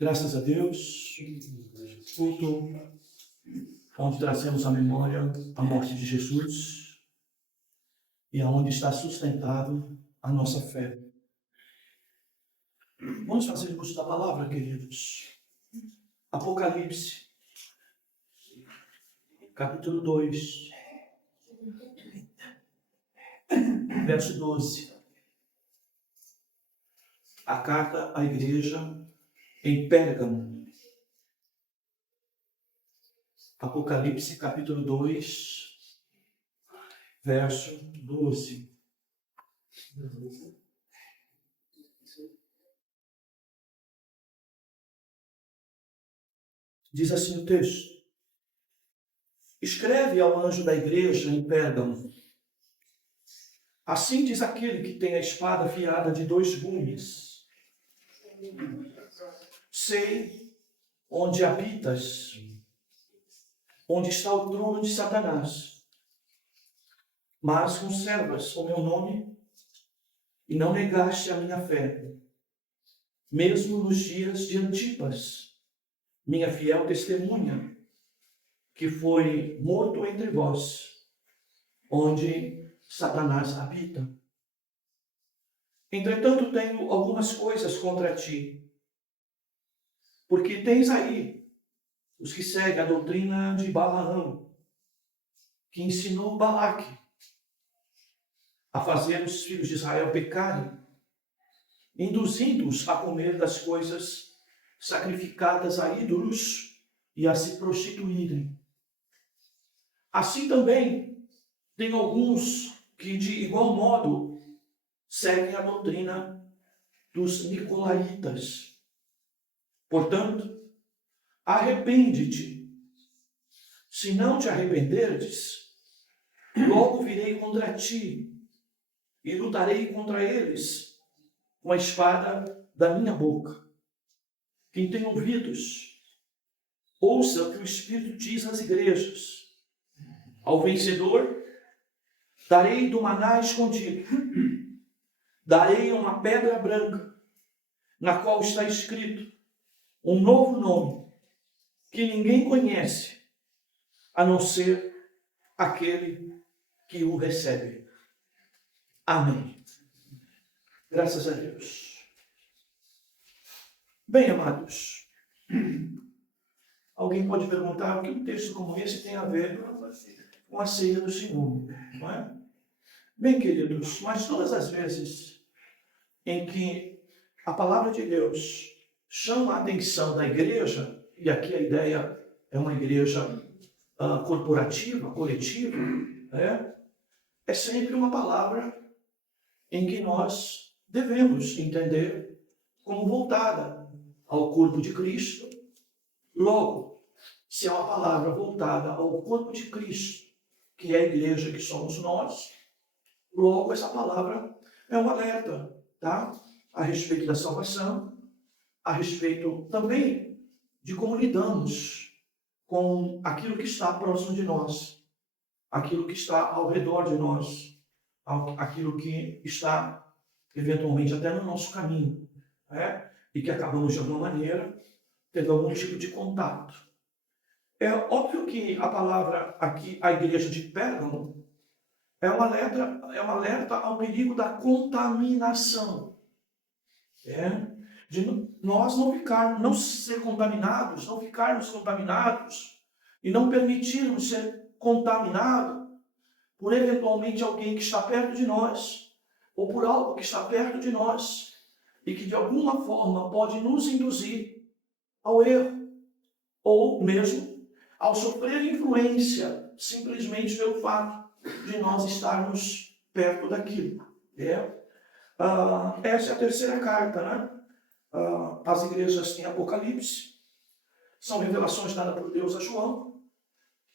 Graças a Deus, culto onde trazemos à memória a morte de Jesus e aonde está sustentado a nossa fé. Vamos fazer uso da palavra, queridos. Apocalipse, capítulo 2, verso 12. A carta à igreja em Pérgamo. Apocalipse, capítulo 2, verso 12. Diz assim o texto: escreve ao anjo da igreja em Pérgamo. Assim diz aquele que tem a espada afiada de 2 gumes. Sei onde habitas, onde está o trono de Satanás. Mas conservas o meu nome e não negaste a minha fé, mesmo nos dias de Antipas, minha fiel testemunha, que foi morto entre vós, onde Satanás habita. Entretanto, tenho algumas coisas contra ti, porque tens aí os que seguem a doutrina de Balaão, que ensinou Balaque a fazer os filhos de Israel pecarem, induzindo-os a comer das coisas sacrificadas a ídolos e a se prostituírem. Assim também tem alguns que, de igual modo, seguem a doutrina dos nicolaítas. Portanto, arrepende-te. Se não te arrependerdes, logo virei contra ti e lutarei contra eles com a espada da minha boca. Quem tem ouvidos, ouça o que o Espírito diz às igrejas. Ao vencedor, darei do maná escondido, darei uma pedra branca, na qual está escrito um novo nome, que ninguém conhece, a não ser aquele que o recebe. Amém. Graças a Deus. Bem, amados, alguém pode perguntar o que um texto como esse tem a ver com a ceia do Senhor, não é? Bem, queridos, mas todas as vezes em que a palavra de Deus chama a atenção da igreja, e aqui a ideia é uma igreja corporativa, coletiva, é sempre uma palavra em que nós devemos entender como voltada ao corpo de Cristo. Logo, se é uma palavra voltada ao corpo de Cristo, que é a igreja que somos nós, logo essa palavra é um alerta, tá? A respeito da salvação, a respeito também de como lidamos com aquilo que está próximo de nós, aquilo que está ao redor de nós, aquilo que está eventualmente até no nosso caminho, e que acabamos de alguma maneira tendo algum tipo de contato. É óbvio que a palavra aqui, a igreja de Pérgamo, é um alerta ao perigo da contaminação. De nós não ser contaminados, não ficarmos contaminados e não permitirmos ser contaminados por eventualmente alguém que está perto de nós ou por algo que está perto de nós e que de alguma forma pode nos induzir ao erro ou mesmo ao sofrer influência simplesmente pelo fato de nós estarmos perto daquilo. Essa é a terceira carta, né? As igrejas em Apocalipse são revelações dadas por Deus a João.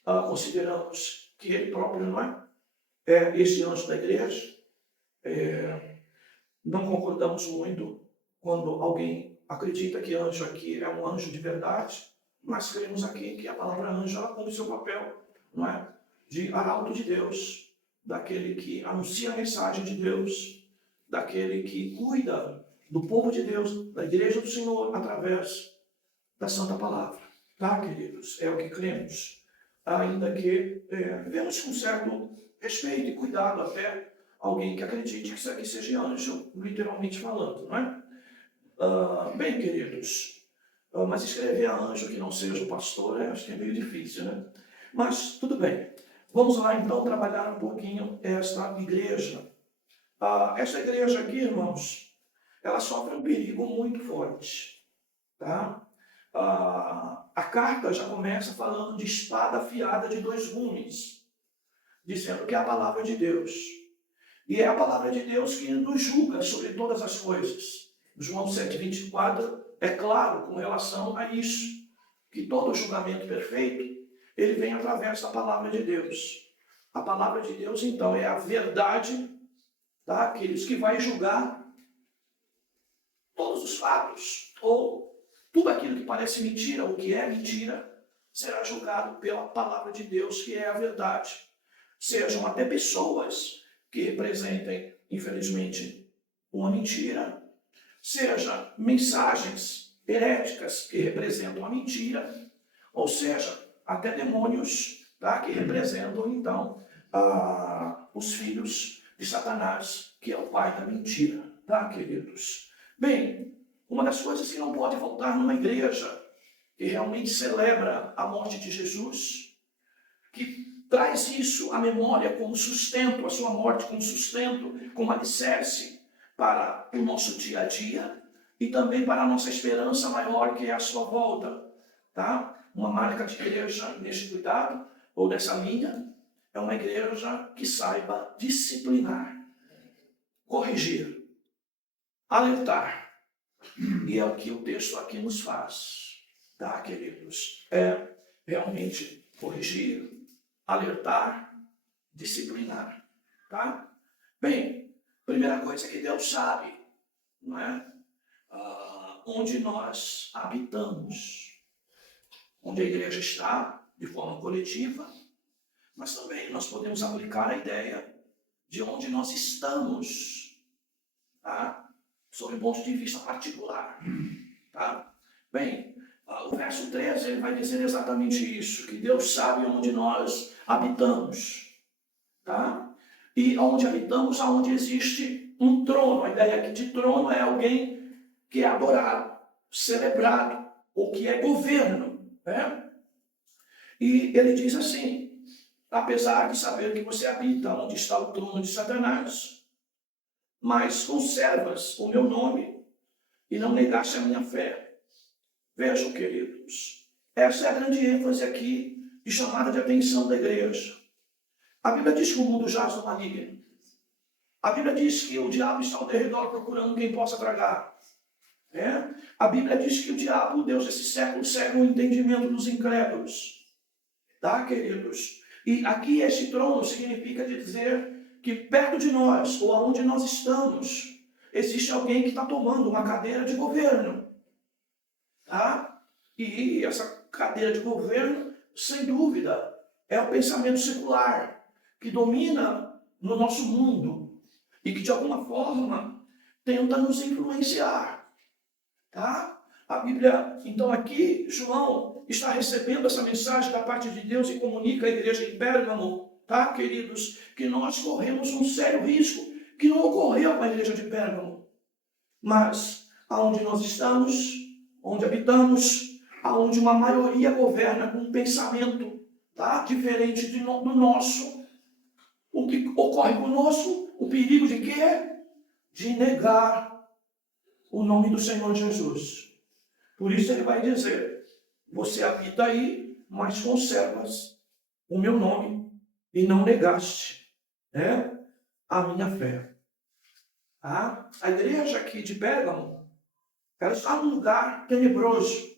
Consideramos que ele próprio não é esse anjo da igreja. Não concordamos muito quando alguém acredita que anjo aqui é um anjo de verdade, mas cremos aqui que a palavra anjo ela cumpre seu papel, não é? De arauto de Deus, daquele que anuncia a mensagem de Deus, daquele que cuida do povo de Deus, da igreja do Senhor, através da Santa Palavra. Tá, queridos? É o que cremos. Ainda que vemos com certo respeito e cuidado até alguém que acredite que isso aqui seja anjo, literalmente falando, não é? Bem, queridos, mas escrever a anjo que não seja o pastor, acho que é meio difícil, né? Mas tudo bem. Vamos lá então trabalhar um pouquinho esta igreja. Esta igreja aqui, irmãos, ela sofre um perigo muito forte, tá? A carta já começa falando de espada afiada de dois gumes, dizendo que é a palavra de Deus. E é a palavra de Deus que nos julga sobre todas as coisas. João 7,24 é claro com relação a isso, que todo julgamento perfeito, ele vem através da palavra de Deus. A palavra de Deus, então, é a verdade, tá? Aqueles que vai julgar todos os fatos, ou tudo aquilo que parece mentira, ou que é mentira, será julgado pela palavra de Deus, que é a verdade. Sejam até pessoas que representem, infelizmente, uma mentira, seja mensagens heréticas que representam a mentira, ou seja, até demônios, tá, que representam, então, os filhos de Satanás, que é o pai da mentira, tá, queridos? Bem, uma das coisas que não pode faltar numa igreja que realmente celebra a morte de Jesus, que traz isso à memória como sustento, a sua morte como sustento, como alicerce para o nosso dia a dia e também para a nossa esperança maior, que é a sua volta, tá? Uma marca de igreja neste cuidado, ou dessa linha, é uma igreja que saiba disciplinar, corrigir, alertar. E é o que o texto aqui nos faz, tá, queridos? É realmente corrigir, alertar, disciplinar, tá? Bem, primeira coisa que Deus sabe, não é? Onde nós habitamos, onde a igreja está, de forma coletiva, mas também nós podemos aplicar a ideia de onde nós estamos, tá? Sob o ponto de vista particular, tá? Bem, o verso 13 ele vai dizer exatamente isso, que Deus sabe onde nós habitamos, tá? E onde habitamos, aonde existe um trono. A ideia aqui de trono é alguém que é adorado, celebrado, ou que é governo, né? E ele diz assim, apesar de saber que você habita onde está o trono de Satanás, mas conservas o meu nome e não negaste a minha fé. Vejam, queridos, essa é a grande ênfase aqui de chamada de atenção da igreja. A Bíblia diz que o mundo jaz no maligno. A Bíblia diz que o diabo está ao derredor procurando quem possa tragar. A Bíblia diz que o diabo, o Deus desse século, cega o entendimento dos incrédulos. Tá, queridos? E aqui este trono significa dizer que perto de nós, ou aonde nós estamos, existe alguém que está tomando uma cadeira de governo. Tá? E essa cadeira de governo, sem dúvida, é o pensamento secular, que domina no nosso mundo e que, de alguma forma, tenta nos influenciar. Tá? A Bíblia, então aqui, João está recebendo essa mensagem da parte de Deus e comunica à igreja de Pérgamo, tá, queridos, que nós corremos um sério risco, que não ocorreu com a igreja de Pérgamo, mas aonde nós estamos, onde habitamos, aonde uma maioria governa com um pensamento, tá, diferente do nosso, o que ocorre conosco, o perigo de quê? De negar o nome do Senhor Jesus. Por isso ele vai dizer, você habita aí, mas conservas o meu nome e não negaste, né, a minha fé. A igreja aqui de Pérgamo, ela está num lugar tenebroso.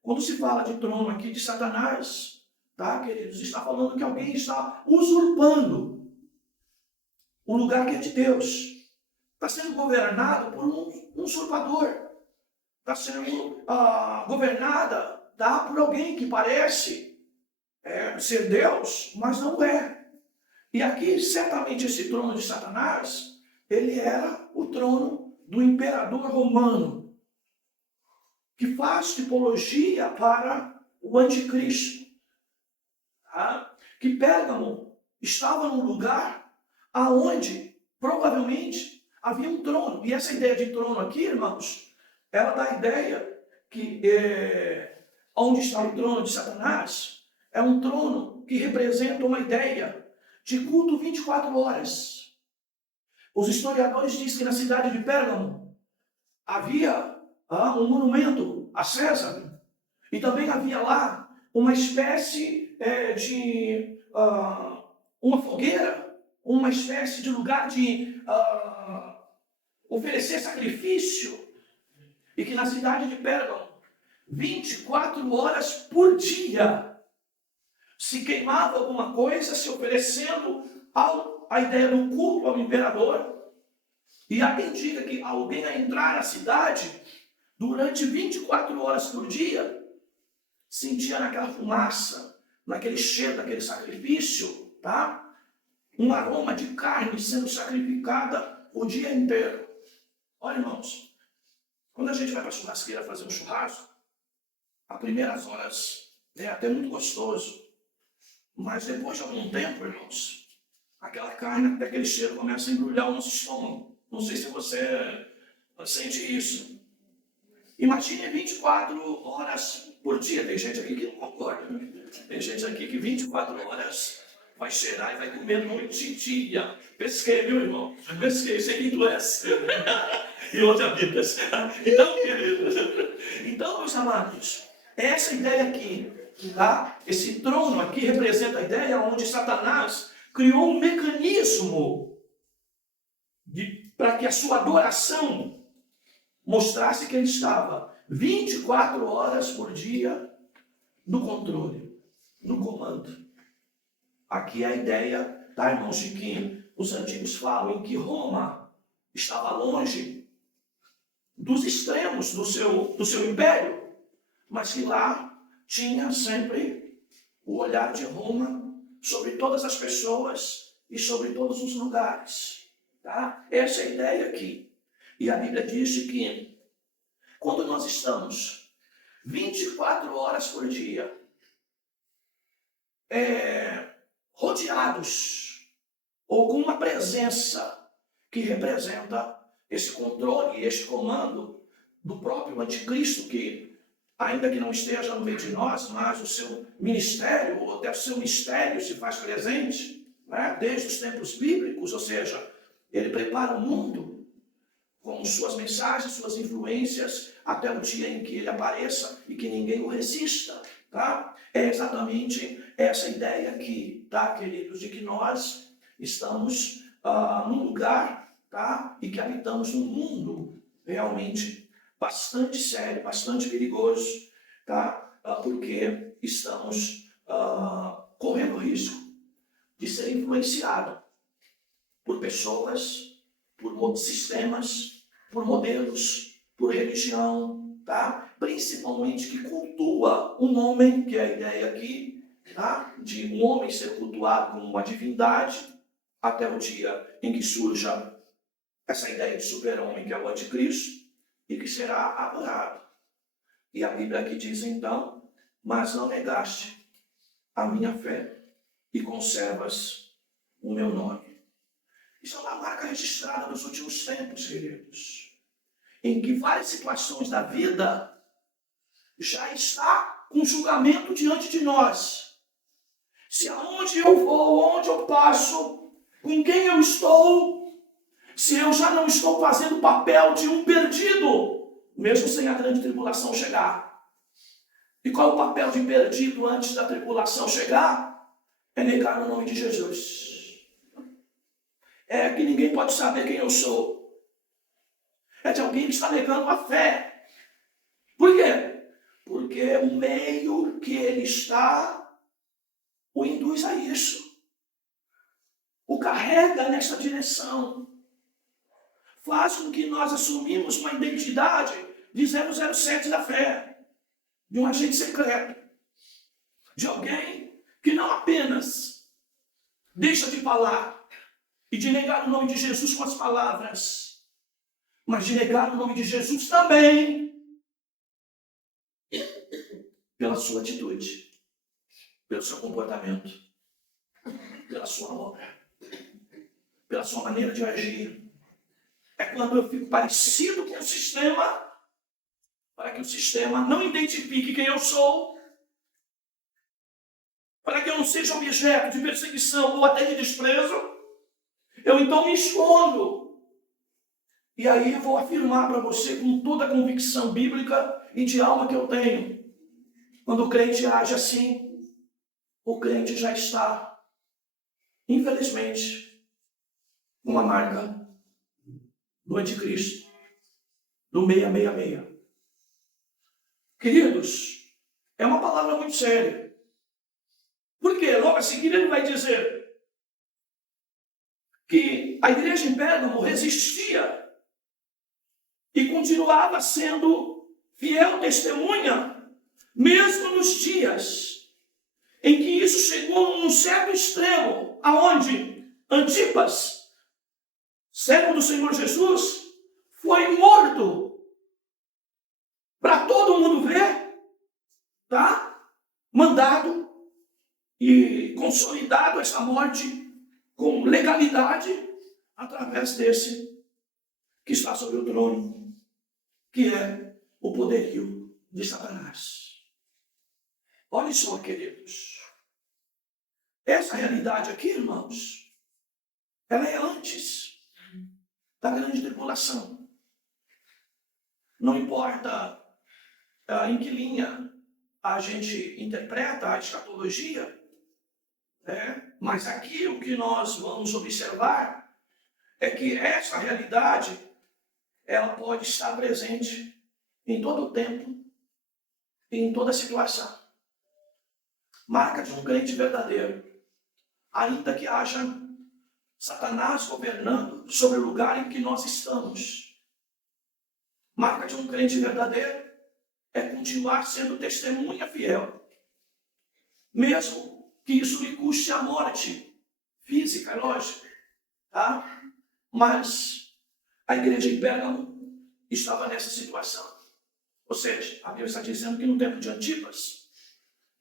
Quando se fala de trono aqui de Satanás, tá, queridos, está falando que alguém está usurpando o lugar que é de Deus. Está sendo governado por um usurpador. Está sendo governada, tá, por alguém que parece ser Deus, mas não é. E aqui, certamente, esse trono de Satanás, ele era o trono do imperador romano. que faz tipologia para o anticristo. Tá? Que Pérgamo estava num lugar aonde provavelmente havia um trono. E essa ideia de trono aqui, irmãos, ela dá a ideia que onde está o trono de Satanás é um trono que representa uma ideia de culto 24 horas. Os historiadores dizem que na cidade de Pérgamo havia um monumento a César e também havia lá uma espécie de uma fogueira, uma espécie de lugar de oferecer sacrifício, e que na cidade de Pérgamo 24 horas por dia se queimava alguma coisa, se oferecendo a ideia do culto ao imperador. E há quem diga que alguém a entrar na cidade durante 24 horas por dia sentia naquela fumaça, naquele cheiro daquele sacrifício, tá? Um aroma de carne sendo sacrificada o dia inteiro. Olha, irmãos, quando a gente vai para a churrasqueira fazer um churrasco, as primeiras horas é até muito gostoso, mas depois de algum tempo, irmãos, aquela carne, até aquele cheiro começa a embrulhar o nosso estômago. Não sei se você sente isso. Imagine 24 horas por dia. Tem gente aqui que não concorda. Tem gente aqui que 24 horas vai cheirar e vai comer noite e dia. Pesquei, meu irmão. Pesquei, sei quem tu és. E outra vida. Então, queridos. Então, meus amados, essa ideia aqui, tá? Esse trono aqui representa a ideia onde Satanás criou um mecanismo para que a sua adoração mostrasse que ele estava 24 horas por dia no controle, no comando. Aqui é a ideia, tá, irmãos, de que os antigos falam em que Roma estava longe dos extremos do seu império, mas que lá tinha sempre o olhar de Roma sobre todas as pessoas e sobre todos os lugares. Tá? Essa é a ideia aqui. E a Bíblia diz que quando nós estamos 24 horas por dia rodeados ou com uma presença que representa esse controle e esse comando do próprio anticristo, que ainda que não esteja no meio de nós, mas o seu ministério, ou até o seu mistério se faz presente, né? Desde os tempos bíblicos, ou seja, ele prepara o mundo com suas mensagens, suas influências, até o dia em que ele apareça e que ninguém o resista. Tá? É exatamente essa ideia aqui, tá, queridos, de que nós estamos num lugar, tá, e que habitamos num mundo realmente bastante sério, bastante perigoso, tá, porque estamos correndo risco de ser influenciado por pessoas, por sistemas, por modelos, por religião, tá? Principalmente que cultua um homem, que é a ideia aqui, tá? De um homem ser cultuado como uma divindade, até o dia em que surja essa ideia de super-homem, que é o anticristo, e que será adorado. E a Bíblia aqui diz então, mas não negaste a minha fé e conservas o meu nome. Isso é uma marca registrada nos últimos tempos, queridos, em que várias situações da vida já está com julgamento diante de nós. Se aonde eu vou, onde eu passo, com quem eu estou, se eu já não estou fazendo o papel de um perdido, mesmo sem a grande tribulação chegar. E qual é o papel de perdido antes da tribulação chegar? É negar o nome de Jesus. É que ninguém pode saber quem eu sou. É de alguém que está negando a fé. Por quê? Porque o meio que ele está o induz a isso. O carrega nessa direção. Faz com que nós assumimos uma identidade de 007 da fé. De um agente secreto. De alguém que não apenas deixa de falar e de negar o nome de Jesus com as palavras, mas de negar o nome de Jesus também pela sua atitude, pelo seu comportamento, pela sua obra, pela sua maneira de agir. É quando eu fico parecido com o sistema, para que o sistema não identifique quem eu sou, para que eu não seja objeto de perseguição ou até de desprezo, eu então me escondo. E aí eu vou afirmar para você com toda a convicção bíblica e de alma que eu tenho. Quando o crente age assim, o crente já está, infelizmente, com a marca do anticristo, do 666. Queridos, é uma palavra muito séria. Porque logo a seguir ele vai dizer que a igreja em Pérgamo resistia e continuava sendo fiel testemunha, mesmo nos dias em que isso chegou num certo extremo, aonde Antipas, servo do Senhor Jesus, foi morto para todo mundo ver, tá? Mandado e consolidado essa morte com legalidade através desse que está sobre o trono, que é o poderio de Satanás. Olha só, queridos. Essa realidade aqui, irmãos, ela é antes da grande tribulação. Não importa em que linha a gente interpreta a escatologia, mas aqui o que nós vamos observar é que essa realidade ela pode estar presente em todo o tempo e em toda situação. Marca de um crente verdadeiro, ainda que haja Satanás governando sobre o lugar em que nós estamos. Marca de um crente verdadeiro é continuar sendo testemunha fiel, mesmo que isso lhe custe a morte física, lógico, tá? Mas a igreja em Pérgamo estava nessa situação. Ou seja, a Bíblia está dizendo que no tempo de Antipas,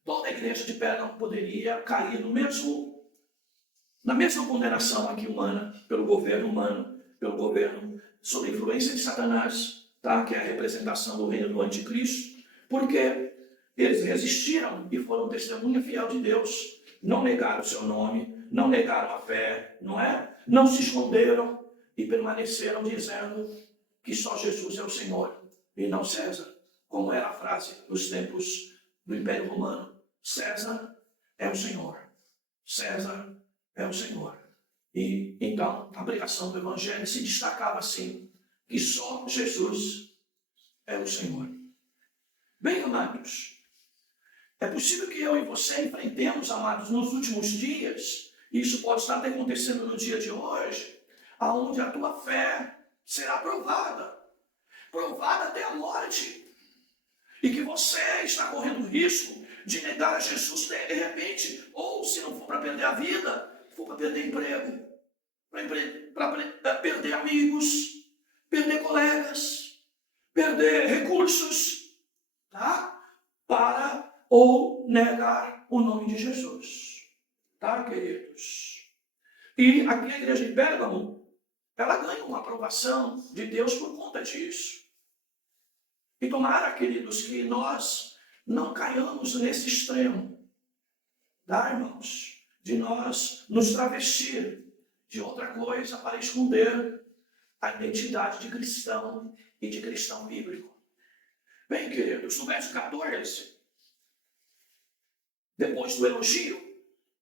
toda a igreja de Pérgamo poderia cair na mesma condenação aqui humana, pelo governo humano, pelo governo sob a influência de Satanás, tá? Que é a representação do reino do anticristo, porque eles resistiram e foram testemunha fiel de Deus, não negaram o seu nome, não negaram a fé, não é? Não se esconderam e permaneceram dizendo que só Jesus é o Senhor e não César, como era a frase nos tempos do Império Romano. César é o Senhor. César é o Senhor. E então a pregação do Evangelho se destacava assim, que só Jesus é o Senhor. Bem, amados, é possível que eu e você enfrentemos, amados, nos últimos dias, e isso pode estar até acontecendo no dia de hoje, aonde a tua fé será provada até a morte, e que você está correndo risco de negar a Jesus de repente, ou se não for para perder a vida, for para perder emprego, para perder amigos, perder colegas, perder recursos, tá? Para ou negar o nome de Jesus, tá, queridos? E aqui a igreja de Pérgamo, ela ganha uma aprovação de Deus por conta disso. E tomara, queridos, que nós não caiamos nesse extremo, tá, irmãos? De nós nos travestir de outra coisa para esconder a identidade de cristão e de cristão bíblico. Bem, queridos, no verso 14, depois do elogio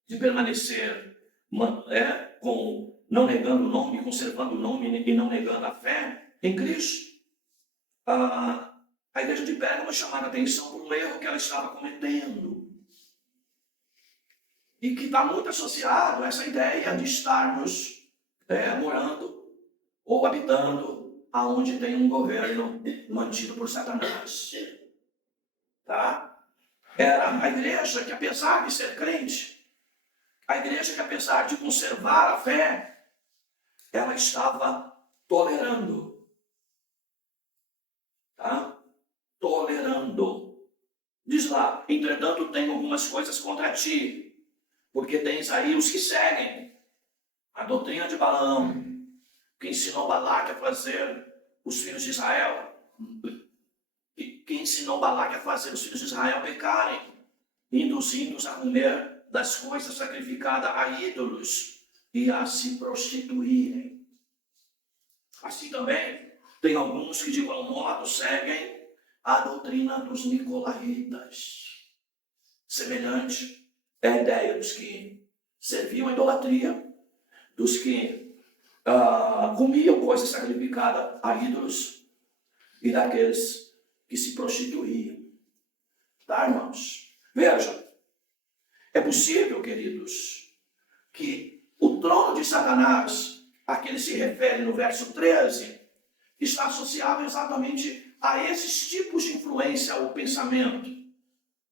de permanecer não negando o nome, conservando o nome e não negando a fé em Cristo, a igreja de Pérgamo é chamada a atenção por um erro que ela estava cometendo. E que está muito associado a essa ideia de estarmos morando ou habitando aonde tem um governo mantido por Satanás. Tá? Era a igreja que, apesar de ser crente, a igreja que, apesar de conservar a fé, ela estava tolerando. Tá? Tolerando Diz lá, entretanto tenho algumas coisas contra ti, porque tens aí os que seguem a doutrina de Balaão, que ensinou Balaque a fazer os filhos de Israel, que ensinou Balaque a fazer os filhos de Israel pecarem, induzindo-os a comer das coisas sacrificadas a ídolos e a se prostituírem. Assim também, tem alguns que de igual modo seguem a doutrina dos nicolaítas. Semelhante é a ideia dos que serviam a idolatria, dos que comiam coisas sacrificadas a ídolos e daqueles que se prostituíam. Tá, irmãos? Veja, é possível, queridos, que o trono de Satanás, a que ele se refere no verso 13, está associado exatamente a esses tipos de influência ou pensamento.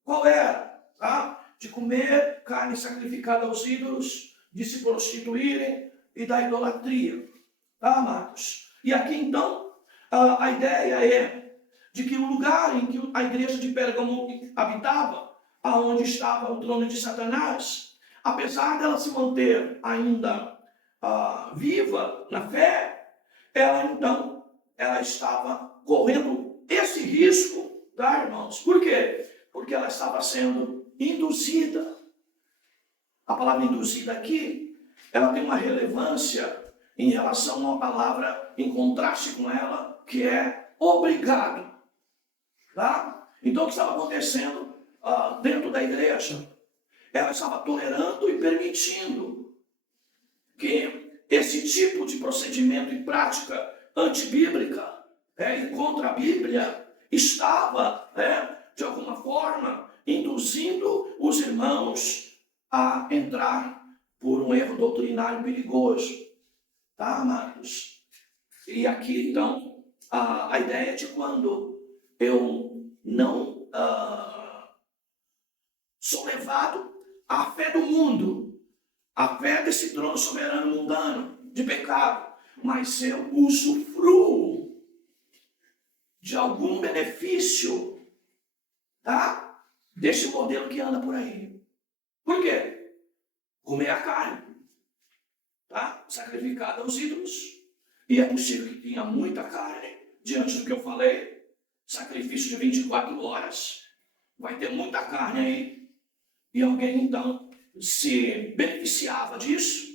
Qual era? Tá? De comer carne sacrificada aos ídolos, de se prostituírem e da idolatria. Tá, amados? E aqui, então, a ideia é de que o lugar em que a igreja de Pérgamo habitava, aonde estava o trono de Satanás, apesar dela se manter ainda viva na fé, ela estava correndo esse risco, tá, irmãos? Por quê? Porque ela estava sendo induzida. A palavra induzida aqui, ela tem uma relevância em relação a uma palavra em contraste com ela, que é obrigado. Tá? Então, o que estava acontecendo dentro da igreja? Ela estava tolerando e permitindo que esse tipo de procedimento e prática antibíblica e contra a Bíblia estava, de alguma forma, induzindo os irmãos a entrar por um erro doutrinário perigoso. Tá, amados? E aqui, então, a ideia de quando eu não sou levado à fé do mundo, à fé desse trono soberano mundano de pecado, mas eu usufruo de algum benefício, tá? Desse modelo que anda por aí. Por quê? Comer a carne, tá? Sacrificada aos ídolos. E é possível que tenha muita carne, diante do que eu falei, sacrifício de 24 horas, vai ter muita carne aí. E alguém, então, se beneficiava disso,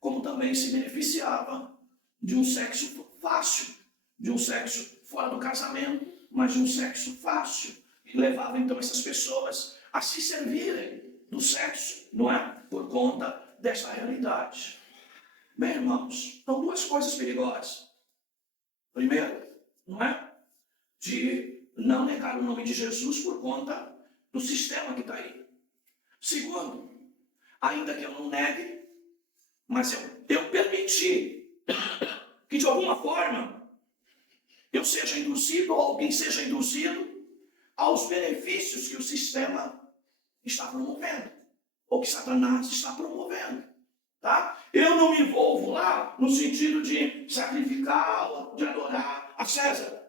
como também se beneficiava de um sexo fácil, de um sexo fora do casamento, mas de um sexo fácil. E levava, então, essas pessoas a se servirem do sexo, não é? Por conta desta realidade. Bem, irmãos, são duas coisas perigosas. Primeiro, não é? De não negar o nome de Jesus por conta do sistema que está aí. Segundo, ainda que eu não negue, mas eu permiti que de alguma forma eu seja induzido ou alguém seja induzido aos benefícios que o sistema está promovendo, ou que Satanás está promovendo. Tá? Eu não me envolvo lá no sentido de sacrificar, de adorar a César.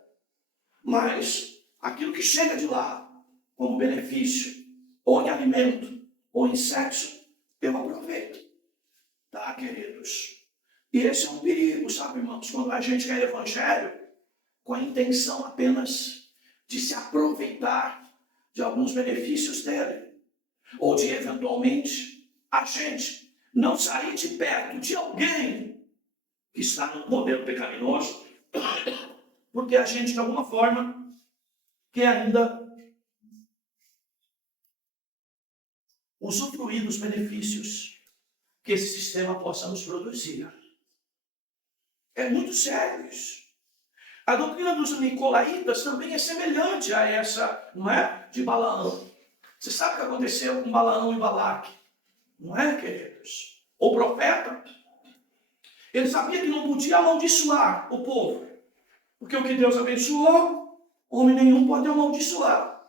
Mas aquilo que chega de lá como benefício, ou em alimento, ou em sexo, eu aproveito. Tá, queridos? E esse é um perigo, sabe, irmãos? Quando a gente quer evangelho com a intenção apenas de se aproveitar de alguns benefícios dele, ou de, eventualmente, a gente não sair de perto de alguém que está num modelo pecaminoso, porque a gente, de alguma forma, quer ainda usufruir dos benefícios que esse sistema possa nos produzir. É muito sério isso. A doutrina dos nicolaítas também é semelhante a essa, não é? De Balaão. Você sabe o que aconteceu com Balaão e Balaque? Não é, queridos? O profeta, ele sabia que não podia amaldiçoar o povo. Porque o que Deus abençoou, homem nenhum pode amaldiçoar.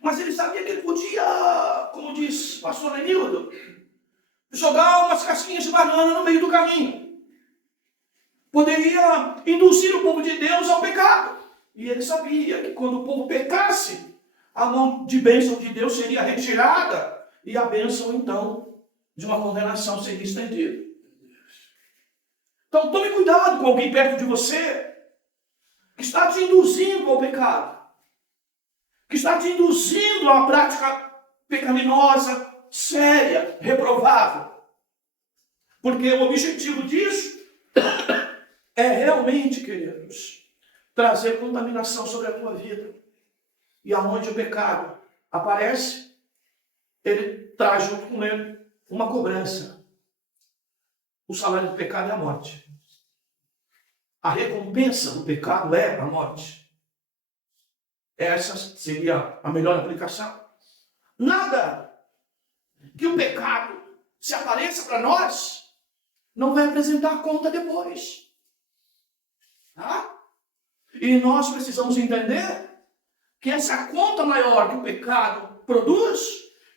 Mas ele sabia que ele podia, como diz o pastor Lenildo, jogar umas casquinhas de banana no meio do caminho. Poderia induzir o povo de Deus ao pecado. E ele sabia que quando o povo pecasse, a mão de bênção de Deus seria retirada e a bênção, então, de uma condenação seria estendida. Então, tome cuidado com alguém perto de você que está te induzindo ao pecado, que está te induzindo a uma prática pecaminosa, séria, reprovável. Porque o objetivo disso é realmente, queridos, trazer contaminação sobre a tua vida. E aonde o pecado aparece, ele traz junto com ele uma cobrança. O salário do pecado é a morte. A recompensa do pecado é a morte. Essa seria a melhor aplicação. Nada que o pecado se apareça para nós não vai apresentar conta depois. Tá? E nós precisamos entender que essa conta maior que o pecado produz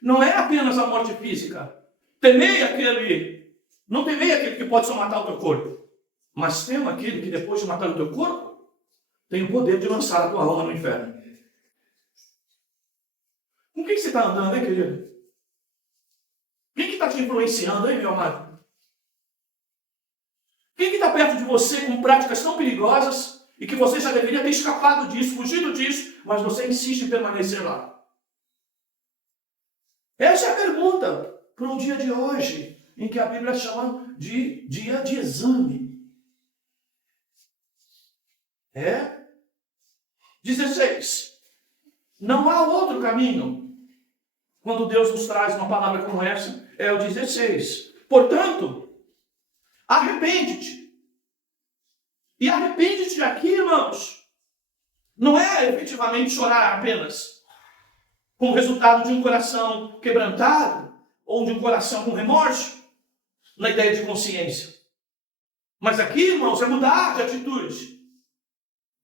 não é apenas a morte física. Não temei aquele que pode só matar o teu corpo, mas temo aquele que depois de matar o teu corpo tem o poder de lançar a tua alma no inferno. Com quem você está andando, hein, querido? Quem que está te influenciando, hein, meu amado? Quem que está perto de você com práticas tão perigosas e que você já deveria ter escapado disso, fugido disso, mas você insiste em permanecer lá? Essa é a pergunta para um dia de hoje, em que a Bíblia chama de dia de exame. 16. Não há outro caminho. Quando Deus nos traz uma palavra como essa, é o 16. Portanto, arrepende-te. E arrepende-te aqui, irmãos, não é efetivamente chorar apenas, como resultado de um coração quebrantado, ou de um coração com remorso, na ideia de consciência. Mas aqui, irmãos, é mudar de atitude.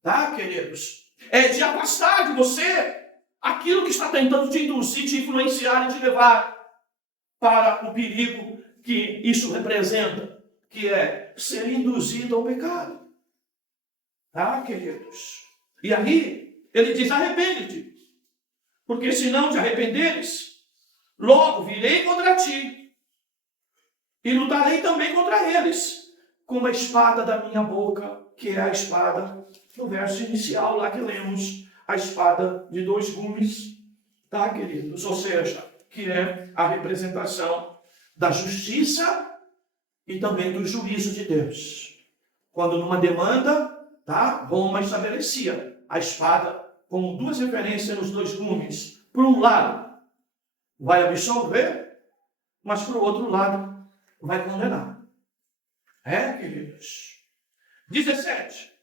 Tá, queridos? É de afastar de você aquilo que está tentando te induzir, te influenciar e te levar para o perigo que isso representa, que é ser induzido ao pecado. Tá, queridos? E aí, ele diz, arrepende-te, porque se não te arrependeres, logo virei contra ti e lutarei também contra eles, com a espada da minha boca, que é a espada, no verso inicial lá que lemos, a espada de 2 gumes, tá, queridos? Ou seja, que é a representação da justiça e também do juízo de Deus. Quando numa demanda, tá, Roma estabelecia a espada com 2 referências nos 2 gumes. Por um lado, vai absolver, mas por outro lado, vai condenar. Queridos? 17.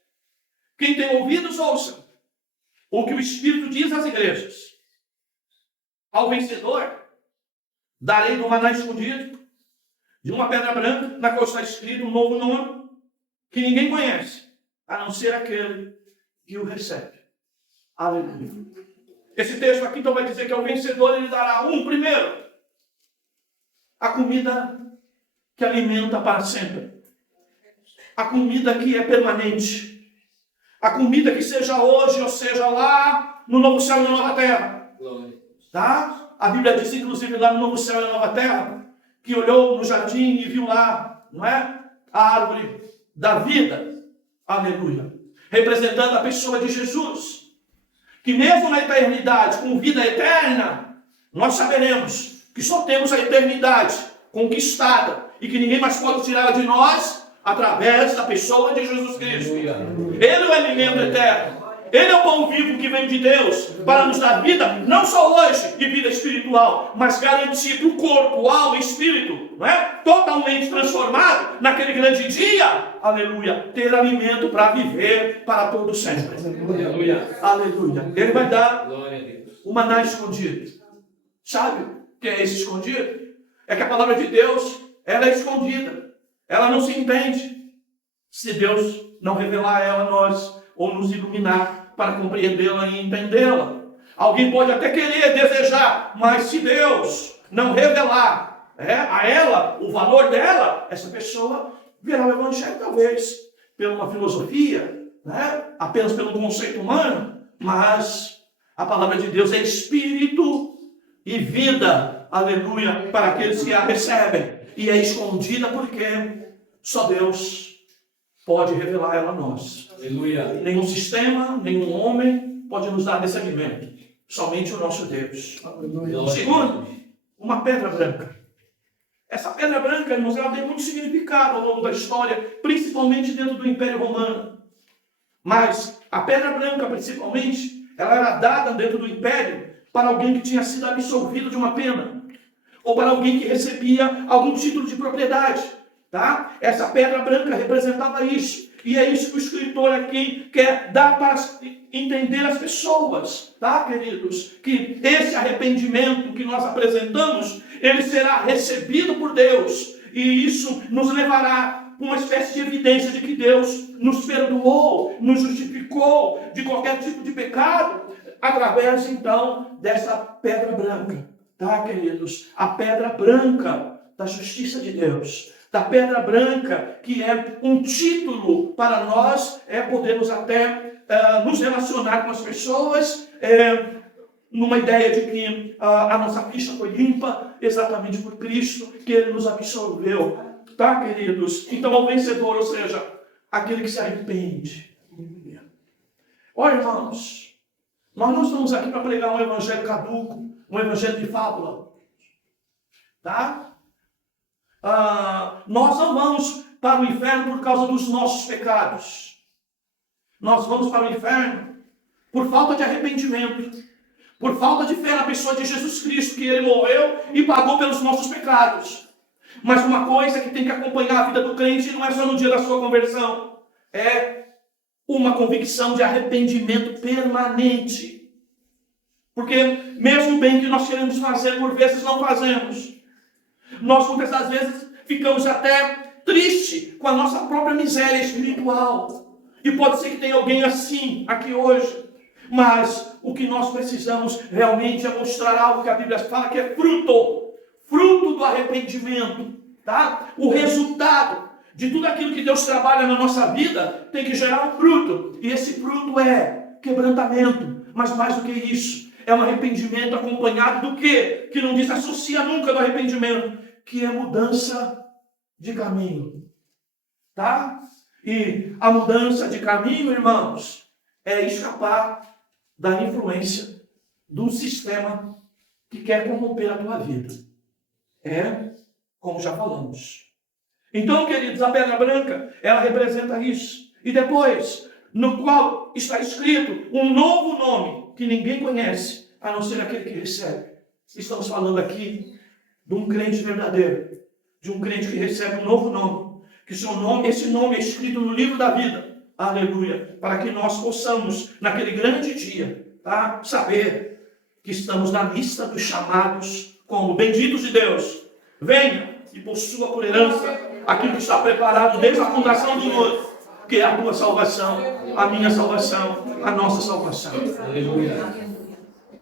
Quem tem ouvidos, ouça o que o Espírito diz às igrejas. Ao vencedor, darei do maná escondido, de uma pedra branca, na qual está escrito um novo nome, que ninguém conhece, a não ser aquele que o recebe. Aleluia. Esse texto aqui então vai dizer que ao vencedor ele dará primeiro, a comida que alimenta para sempre. A comida que é permanente. A comida que seja hoje ou seja lá no novo céu e na nova terra. Tá? A Bíblia diz, inclusive, lá no novo céu e na nova terra, que olhou no jardim e viu lá, não é? A árvore da vida. Aleluia. Representando a pessoa de Jesus. Que mesmo na eternidade, com vida eterna, nós saberemos que só temos a eternidade conquistada e que ninguém mais pode tirá-la de nós através da pessoa de Jesus Cristo. Ele é o alimento eterno. Ele é o pão vivo que vem de Deus para nos dar vida, não só hoje, e vida espiritual, mas garantir para o corpo, alma e espírito, não é? Totalmente transformado naquele grande dia, aleluia, ter alimento para viver para todo sempre. Aleluia. Aleluia. Ele vai dar o maná escondido. Sabe o que é esse escondido? É que a palavra de Deus, ela é escondida. Ela não se entende se Deus não revelar ela a nós ou nos iluminar para compreendê-la e entendê-la. Alguém pode até querer, desejar, mas se Deus não revelar a ela o valor dela, essa pessoa verá o evangelho talvez por uma filosofia, apenas pelo conceito humano, mas A palavra de Deus é espírito e vida, aleluia, para aqueles que a recebem. E é escondida porque só Deus pode revelar ela a nós. Aleluia. Nenhum sistema, nenhum homem pode nos dar discernimento. Somente o nosso Deus. Aleluia. Segundo, uma pedra branca. Essa pedra branca, irmãos, ela tem muito significado ao longo da história, principalmente dentro do Império Romano. Mas a pedra branca, principalmente, ela era dada dentro do Império para alguém que tinha sido absolvido de uma pena, ou para alguém que recebia algum título de propriedade. Tá? Essa pedra branca representava isso. E é isso que o escritor aqui quer dar para entender as pessoas, tá, queridos? Que esse arrependimento que nós apresentamos, ele será recebido por Deus. E isso nos levará a uma espécie de evidência de que Deus nos perdoou, nos justificou de qualquer tipo de pecado, através, então, dessa pedra branca, tá, queridos? A pedra branca da justiça de Deus. Da pedra branca, que é um título para nós, podermos até nos relacionar com as pessoas, numa ideia de que a nossa ficha foi limpa exatamente por Cristo, que Ele nos absolveu. Tá, queridos? Então, o vencedor, ou seja, aquele que se arrepende. Olha, irmãos, nós não estamos aqui para pregar um evangelho caduco, um evangelho de fábula. Tá? Nós não vamos para o inferno por causa dos nossos pecados. Nós vamos para o inferno por falta de arrependimento, por falta de fé na pessoa de Jesus Cristo, que Ele morreu e pagou pelos nossos pecados. Mas uma coisa que tem que acompanhar a vida do crente não é só no dia da sua conversão, é uma convicção de arrependimento permanente. Porque mesmo o bem que nós queremos fazer, por vezes não fazemos. Nós muitas das vezes ficamos até tristes com a nossa própria miséria espiritual. E pode ser que tenha alguém assim aqui hoje. Mas o que nós precisamos realmente é mostrar algo que a Bíblia fala que é fruto do arrependimento. Tá? O resultado de tudo aquilo que Deus trabalha na nossa vida tem que gerar um fruto. E esse fruto é quebrantamento. Mas mais do que isso, é um arrependimento acompanhado do quê? Que não desassocia nunca do arrependimento, que é mudança de caminho. Tá? E a mudança de caminho, irmãos, é escapar da influência do sistema que quer corromper a tua vida. Como já falamos. Então, queridos, a pedra branca, ela representa isso. E depois, no qual está escrito um novo nome, que ninguém conhece, a não ser aquele que recebe. Estamos falando aqui de um crente verdadeiro, de um crente que recebe um novo nome, que esse nome é escrito no livro da vida. Aleluia. Para que nós possamos, naquele grande dia, tá, saber que estamos na lista dos chamados como benditos de Deus. Venha e possua por herança aquilo que está preparado desde a fundação do mundo, que é a tua salvação, a minha salvação, a nossa salvação. Aleluia.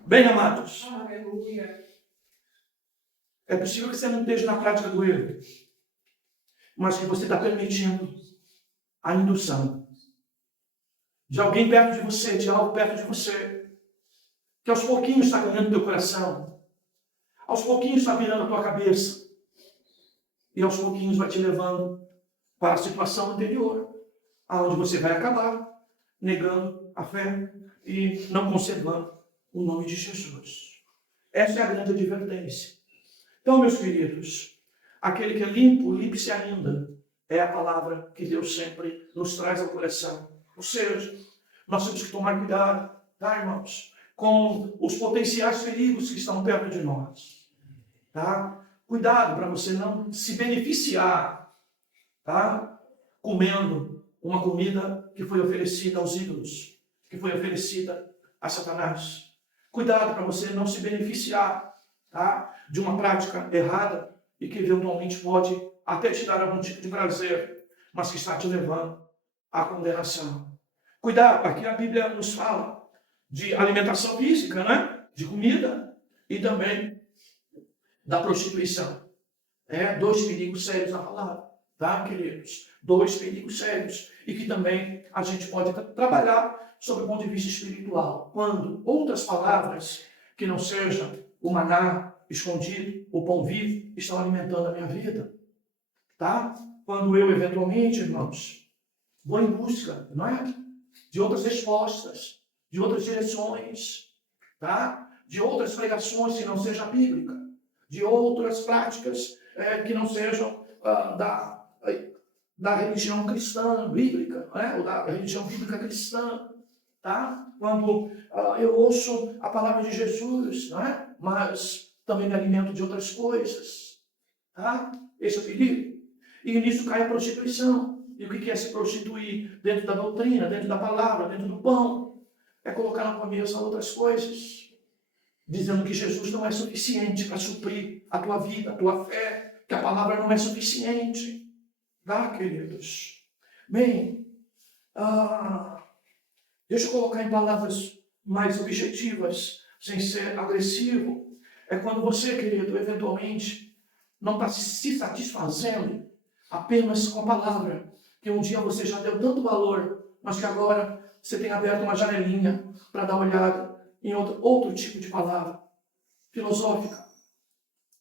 Bem, amados, é possível que você não esteja na prática do erro, mas que você está permitindo a indução de alguém perto de você, de algo perto de você, que aos pouquinhos está ganhando teu coração, aos pouquinhos está virando a tua cabeça, e aos pouquinhos vai te levando para a situação anterior, aonde você vai acabar negando a fé e não conservando o nome de Jesus. Essa é a grande advertência. Então, meus queridos, aquele que é limpo, limpe-se ainda. É a palavra que Deus sempre nos traz ao coração. Ou seja, nós temos que tomar cuidado, tá, irmãos? Com os potenciais perigos que estão perto de nós. Tá? Cuidado para você não se beneficiar, tá? Comendo uma comida que foi oferecida aos ídolos, que foi oferecida a Satanás. Cuidado para você não se beneficiar, tá, de uma prática errada e que eventualmente pode até te dar algum tipo de prazer, mas que está te levando à condenação. Cuidado, aqui a Bíblia nos fala de alimentação física, né? De comida e também da prostituição. Dois perigos sérios na palavra, tá, queridos? Dois perigos sérios e que também a gente pode trabalhar sob o ponto de vista espiritual. Quando outras palavras, que não sejam o maná escondido, o pão vivo, estão alimentando a minha vida. Tá? Quando eu, eventualmente, irmãos, vou em busca, não é? De outras respostas, de outras direções, tá? De outras pregações que não sejam bíblicas, de outras práticas que não sejam da religião cristã bíblica, né? Ou da religião bíblica cristã, tá? Quando eu ouço a palavra de Jesus, não é? Mas também me alimento de outras coisas, tá? Esse é o perigo. E nisso cai a prostituição. E o que é se prostituir? Dentro da doutrina, dentro da palavra, dentro do pão. É colocar na tua mesa outras coisas. Dizendo que Jesus não é suficiente para suprir a tua vida, a tua fé. Que a palavra não é suficiente. Tá, queridos? Bem, deixa eu colocar em palavras mais objetivas, sem ser agressivo. É quando você, querido, eventualmente, não está se satisfazendo apenas com a palavra, que um dia você já deu tanto valor, mas que agora você tem aberto uma janelinha para dar uma olhada em outro tipo de palavra, filosófica,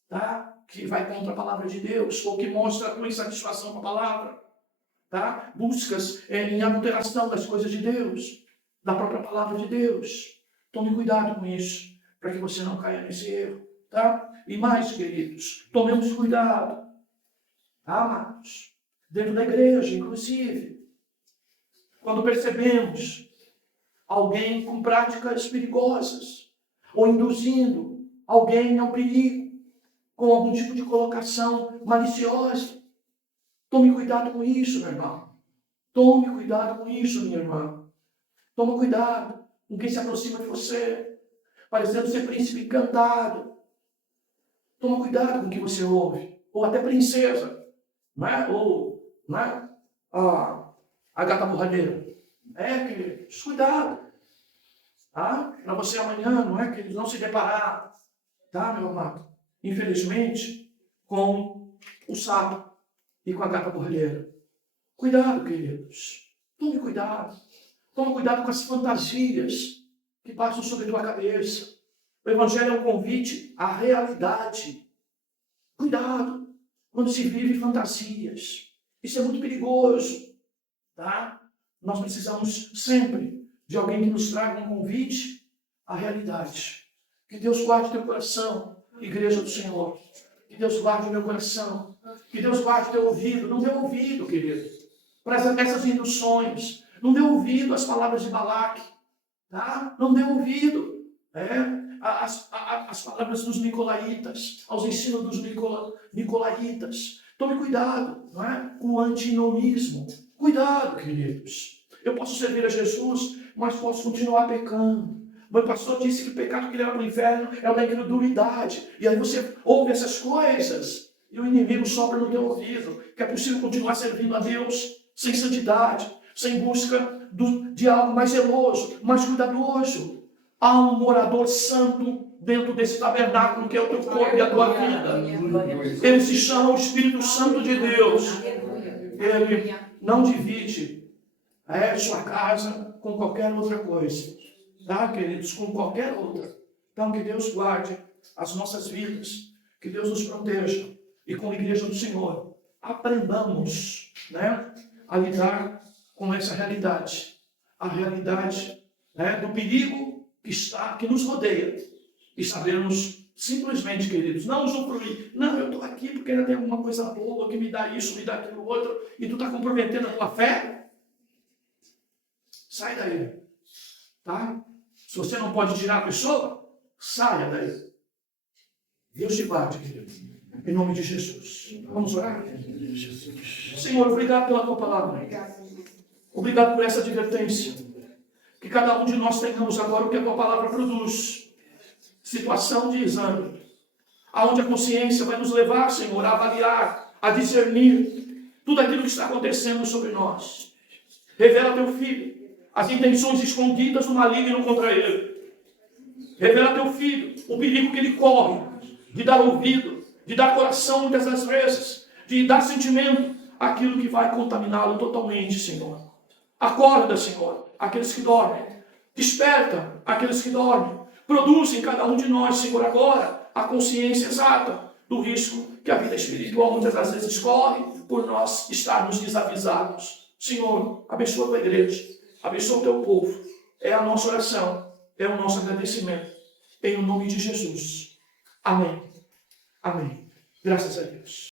tá? Que vai contra a palavra de Deus, ou que mostra a tua insatisfação com a palavra, tá? Buscas em adulteração das coisas de Deus, da própria palavra de Deus. Tome cuidado com isso, para que você não caia nesse erro, tá? E mais, queridos, tomemos cuidado, tá, amados? Dentro da igreja, inclusive, quando percebemos alguém com práticas perigosas, ou induzindo alguém ao perigo, com algum tipo de colocação maliciosa, tome cuidado com isso, meu irmão. Tome cuidado com isso, minha irmã. Toma cuidado com quem se aproxima de você, parecendo ser príncipe encantado. Toma cuidado com o que você ouve. Ou até princesa, não é? Ou, não é? A gata borralheira. Queridos, cuidado. Tá? Para você amanhã, não é? Que eles não se deparar, tá, meu amado? Infelizmente, com o sapo e com a gata borralheira. Cuidado, queridos. Tome cuidado. Tome cuidado com as fantasias que passam sobre a tua cabeça. O Evangelho é um convite à realidade. Cuidado quando se vive fantasias. Isso é muito perigoso. Tá? Nós precisamos sempre de alguém que nos traga um convite à realidade. Que Deus guarde teu coração, igreja do Senhor. Que Deus guarde o meu coração. Que Deus guarde teu ouvido. Não dê ouvido, querido, para essas induções. Não dê ouvido às palavras de Balaque. Tá? Não dê ouvido às palavras dos nicolaítas, aos ensinos dos nicolaítas. Tome cuidado, não é? Com o antinomismo. Cuidado, queridos. Eu posso servir a Jesus, mas posso continuar pecando. Meu pastor disse que o pecado que leva para o inferno é uma incredulidade. E aí você ouve essas coisas e o inimigo sopra no teu ouvido que é possível continuar servindo a Deus sem santidade, sem busca de algo mais zeloso, mais cuidadoso. Há um morador santo dentro desse tabernáculo que é o teu corpo e a tua vida. Ele se chama o Espírito Santo de Deus. Ele não divide sua casa com qualquer outra coisa. Tá, queridos? Com qualquer outra. Então, que Deus guarde as nossas vidas. Que Deus nos proteja. E com a igreja do Senhor, aprendamos, né, a lidar com essa realidade. A realidade, né, do perigo que nos rodeia. E sabermos simplesmente, queridos, não usufruir. Não, eu estou aqui porque ainda tem alguma coisa boa que me dá isso, me dá aquilo outro. E tu está comprometendo a tua fé? Sai daí. Tá? Se você não pode tirar a pessoa, saia daí. Deus te guarde, querido. Em nome de Jesus. Vamos orar? Senhor, obrigado pela tua palavra. Obrigado por essa advertência. Que cada um de nós tenhamos agora o que a tua palavra produz. Situação de exame. Aonde a consciência vai nos levar, Senhor, a avaliar, a discernir tudo aquilo que está acontecendo sobre nós. Revela teu filho as intenções escondidas do maligno contra ele. Revela teu filho o perigo que ele corre de dar ouvido, de dar coração muitas das vezes, de dar sentimento àquilo que vai contaminá-lo totalmente, Senhor. Acorda, Senhor, aqueles que dormem. Desperta aqueles que dormem. Produz em cada um de nós, Senhor, agora a consciência exata do risco que a vida espiritual muitas das vezes corre por nós estarmos desavisados. Senhor, abençoa a tua igreja, abençoa o teu povo. É a nossa oração, é o nosso agradecimento. Em nome de Jesus. Amém. Amém. Graças a Deus.